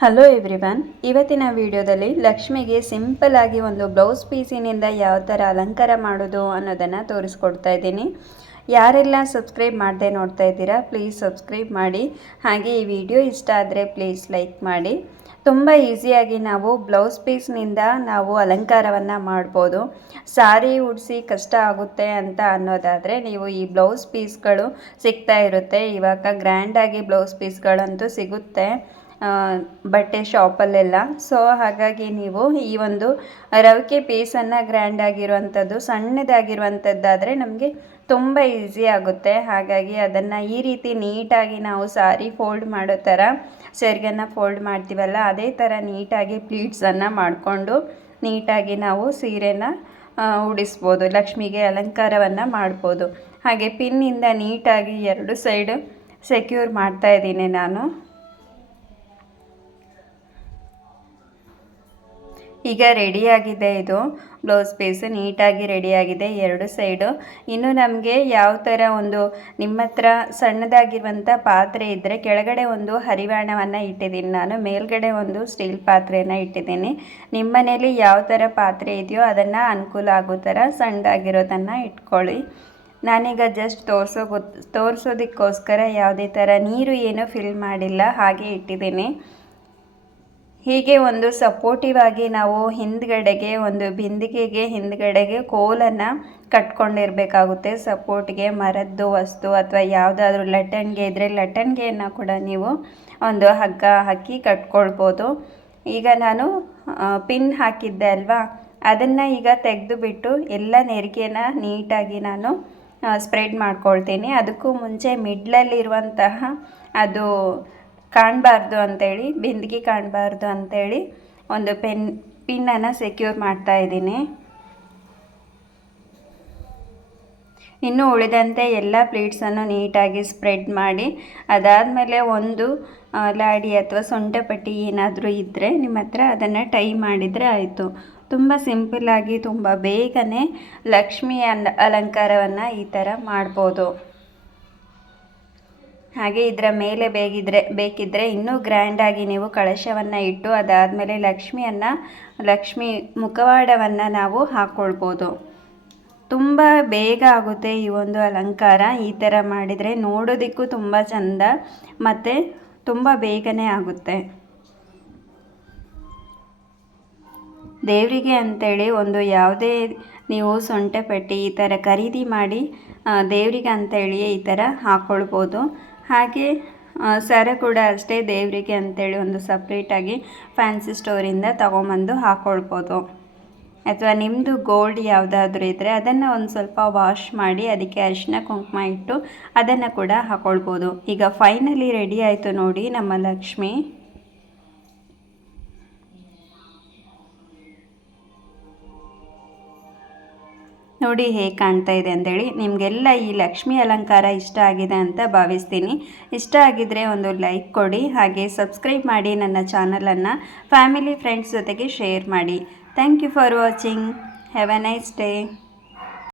Hello everyone, ಇವತ್ತಿನ ವಿಡಿಯೋದಲ್ಲಿ ಲಕ್ಷ್ಮಿಗೆ ಸಿಂಪಲ್ ಆಗಿ ಒಂದು ಬ್ಲೌಸ್ ಪೀಸಿನಿಂದ ಯಾವ ಥರ ಅಲಂಕಾರ ಮಾಡೋದು ಅನ್ನೋದನ್ನು ತೋರಿಸ್ಕೊಡ್ತಾ ಇದ್ದೀನಿ. ಯಾರೆಲ್ಲ ಸಬ್ಸ್ಕ್ರೈಬ್ ಮಾಡದೆ ನೋಡ್ತಾ ಇದ್ದೀರಾ ಪ್ಲೀಸ್ ಸಬ್ಸ್ಕ್ರೈಬ್ ಮಾಡಿ. ಹಾಗೆ ಈ ವಿಡಿಯೋ ಇಷ್ಟ ಆದರೆ ಪ್ಲೀಸ್ ಲೈಕ್ ಮಾಡಿ. ತುಂಬ ಈಸಿಯಾಗಿ ನಾವು ಬ್ಲೌಸ್ ಪೀಸ್ನಿಂದ ನಾವು ಅಲಂಕಾರವನ್ನು ಮಾಡ್ಬೋದು. ಸಾರಿ ಉಡಿಸಿ ಕಷ್ಟ ಆಗುತ್ತೆ ಅಂತ ಅನ್ನೋದಾದರೆ ನೀವು ಈ ಬ್ಲೌಸ್ ಪೀಸ್ಗಳು ಸಿಗ್ತಾ ಇರುತ್ತೆ. ಇವಾಗ ಗ್ರ್ಯಾಂಡಾಗಿ ಬ್ಲೌಸ್ ಪೀಸ್ಗಳಂತೂ ಸಿಗುತ್ತೆ ಬಟ್ಟೆ ಶಾಪಲ್ಲೆಲ್ಲ. ಸೊ ಹಾಗಾಗಿ ನೀವು ಈ ಒಂದು ರವಿಕೆ ಪೀಸನ್ನು ಗ್ರ್ಯಾಂಡ್ ಆಗಿರುವಂಥದ್ದು ಸಣ್ಣದಾಗಿರುವಂಥದ್ದಾದರೆ ನಮಗೆ ತುಂಬ ಈಸಿ ಆಗುತ್ತೆ. ಹಾಗಾಗಿ ಅದನ್ನು ಈ ರೀತಿ ನೀಟಾಗಿ ನಾವು ಸಾರಿ ಫೋಲ್ಡ್ ಮಾಡೋ ಥರ ಸೆರಗನ್ನು ಫೋಲ್ಡ್ ಮಾಡ್ತೀವಲ್ಲ ಅದೇ ಥರ ನೀಟಾಗಿ ಪ್ಲೀಟ್ಸನ್ನು ಮಾಡಿಕೊಂಡು ನೀಟಾಗಿ ನಾವು ಸೀರೆನ ಉಡಿಸ್ಬೋದು, ಲಕ್ಷ್ಮಿಗೆ ಅಲಂಕಾರವನ್ನು ಮಾಡ್ಬೋದು. ಹಾಗೆ ಪಿನ್ನಿಂದ ನೀಟಾಗಿ ಎರಡು ಸೈಡು ಸೆಕ್ಯೂರ್ ಮಾಡ್ತಾ ಇದ್ದೀನಿ ನಾನು. ಈಗ ರೆಡಿಯಾಗಿದೆ, ಇದು ಬ್ಲೌಸ್ ಪೀಸ್ ನೀಟಾಗಿ ರೆಡಿಯಾಗಿದೆ ಎರಡು ಸೈಡು. ಇನ್ನು ನಮಗೆ ಯಾವ ಥರ ಒಂದು ನಿಮ್ಮ ಹತ್ರ ಸಣ್ಣದಾಗಿರುವಂಥ ಪಾತ್ರೆ ಇದ್ದರೆ ಕೆಳಗಡೆ ಒಂದು ಹರಿವಾಣವನ್ನು ಇಟ್ಟಿದ್ದೀನಿ ನಾನು, ಮೇಲ್ಗಡೆ ಒಂದು ಸ್ಟೀಲ್ ಪಾತ್ರೆಯನ್ನು ಇಟ್ಟಿದ್ದೀನಿ. ನಿಮ್ಮ ಮನೇಲಿ ಯಾವ ಥರ ಪಾತ್ರೆ ಇದೆಯೋ ಅದನ್ನು ಅನುಕೂಲ ಆಗೋ ಥರ ಸಣ್ಣದಾಗಿರೋದನ್ನು ಇಟ್ಕೊಳ್ಳಿ. ನಾನೀಗ ಜಸ್ಟ್ ತೋರಿಸೋದಕ್ಕೋಸ್ಕರ ಯಾವುದೇ ಥರ ನೀರು ಏನೂ ಫಿಲ್ ಮಾಡಿಲ್ಲ, ಹಾಗೆ ಇಟ್ಟಿದ್ದೀನಿ. ಹೀಗೆ ಒಂದು ಸಪೋರ್ಟಿವ್ ಆಗಿ ನಾವು ಹಿಂದ್ಗಡೆಗೆ ಒಂದು ಬಿಂದಿಗೆಗೆ ಹಿಂದ್ಗಡೆಗೆ ಕೋಲನ್ನು ಕಟ್ಕೊಂಡಿರಬೇಕಾಗುತ್ತೆ. ಸಪೋರ್ಟ್ಗೆ ಮರದ್ದು ವಸ್ತು ಅಥವಾ ಯಾವುದಾದ್ರೂ ಲಟ್ಟಣಿಗೆ ಇದ್ದರೆ ಲಟ್ಟಣಿಗೆಯನ್ನು ಕೂಡ ನೀವು ಒಂದು ಹಗ್ಗ ಹಾಕಿ ಕಟ್ಕೊಳ್ಬೋದು. ಈಗ ನಾನು ಪಿನ್ ಹಾಕಿದ್ದೆ ಅಲ್ವಾ, ಅದನ್ನು ಈಗ ತೆಗೆದುಬಿಟ್ಟು ಎಲ್ಲ ನೆರಿಗೆನ ನೀಟಾಗಿ ನಾನು ಸ್ಪ್ರೆಡ್ ಮಾಡ್ಕೊಳ್ತೀನಿ. ಅದಕ್ಕೂ ಮುಂಚೆ ಮಿಡ್ಲಲ್ಲಿರುವಂತಹ ಅದು ಕಾಣಬಾರ್ದು ಅಂಥೇಳಿ, ಬಿಂದಿಗೆ ಕಾಣಬಾರ್ದು ಅಂಥೇಳಿ ಒಂದು ಪಿನ್ನನ್ನು ಸೆಕ್ಯೂರ್ ಮಾಡ್ತಾ ಇದ್ದೀನಿ. ಇನ್ನು ಉಳಿದಂತೆ ಎಲ್ಲ ಪ್ಲೇಟ್ಸನ್ನು ನೀಟಾಗಿ ಸ್ಪ್ರೆಡ್ ಮಾಡಿ ಅದಾದಮೇಲೆ ಒಂದು ಲಾಡಿ ಅಥವಾ ಸೊಂಟಪಟ್ಟಿ ಏನಾದರೂ ಇದ್ದರೆ ನಿಮ್ಮ ಹತ್ರ ಅದನ್ನು ಟೈ ಮಾಡಿದರೆ ಆಯಿತು. ತುಂಬ ಸಿಂಪಲ್ಲಾಗಿ ತುಂಬ ಬೇಗನೆ ಲಕ್ಷ್ಮಿ ಅಲಂಕಾರವನ್ನು ಈ ಥರ ಮಾಡ್ಬೋದು. ಹಾಗೆ ಇದರ ಮೇಲೆ ಬೇಕಿದ್ದರೆ ಇನ್ನೂ ಗ್ರ್ಯಾಂಡಾಗಿ ನೀವು ಕಳಶವನ್ನು ಇಟ್ಟು ಅದಾದಮೇಲೆ ಲಕ್ಷ್ಮಿ ಮುಖವಾಡವನ್ನು ನಾವು ಹಾಕ್ಕೊಳ್ಬೋದು. ತುಂಬ ಬೇಗ ಆಗುತ್ತೆ ಈ ಒಂದು ಅಲಂಕಾರ. ಈ ಥರ ಮಾಡಿದರೆ ನೋಡೋದಕ್ಕೂ ತುಂಬ ಚೆಂದ ಮತ್ತು ತುಂಬ ಬೇಗನೆ ಆಗುತ್ತೆ. ದೇವರಿಗೆ ಅಂಥೇಳಿ ಒಂದು ಯಾವುದೇ ನೀವು ಸೊಂಟಪಟ್ಟಿ ಈ ಥರ ಖರೀದಿ ಮಾಡಿ ದೇವರಿಗೆ ಅಂಥೇಳಿ ಈ ಥರ ಹಾಕ್ಕೊಳ್ಬೋದು. ಹಾಗೆ ಸರ ಕೂಡ ಅಷ್ಟೇ, ದೇವರಿಗೆ ಅಂಥೇಳಿ ಒಂದು ಸಪ್ರೇಟಾಗಿ ಫ್ಯಾನ್ಸಿ ಸ್ಟೋರಿಂದ ತೊಗೊಂಬಂದು ಹಾಕ್ಕೊಳ್ಬೋದು. ಅಥವಾ ನಿಮ್ಮದು ಗೋಲ್ಡ್ ಯಾವುದಾದ್ರೂ ಇದ್ದರೆ ಅದನ್ನು ಒಂದು ಸ್ವಲ್ಪ ವಾಶ್ ಮಾಡಿ ಅದಕ್ಕೆ ಅರಿಶಿನ ಕುಂಕುಮ ಇಟ್ಟು ಅದನ್ನು ಕೂಡ ಹಾಕ್ಕೊಳ್ಬೋದು. ಈಗ ಫೈನಲಿ ರೆಡಿ ಆಯಿತು ನೋಡಿ ನಮ್ಮ ಲಕ್ಷ್ಮಿ. ನೋಡಿ ಹೇಗೆ ಕಾಣ್ತಾ ಇದೆ ಅಂಥೇಳಿ. ನಿಮಗೆಲ್ಲ ಈ ಲಕ್ಷ್ಮಿ ಅಲಂಕಾರ ಇಷ್ಟ ಆಗಿದೆ ಅಂತ ಭಾವಿಸ್ತೀನಿ. ಇಷ್ಟ ಆಗಿದ್ದರೆ ಒಂದು ಲೈಕ್ ಕೊಡಿ, ಹಾಗೆ ಸಬ್ಸ್ಕ್ರೈಬ್ ಮಾಡಿ ನನ್ನ ಚಾನಲನ್ನು. ಫ್ಯಾಮಿಲಿ ಫ್ರೆಂಡ್ಸ್ ಜೊತೆಗೆ ಶೇರ್ ಮಾಡಿ. Thank you for watching. Have a nice day.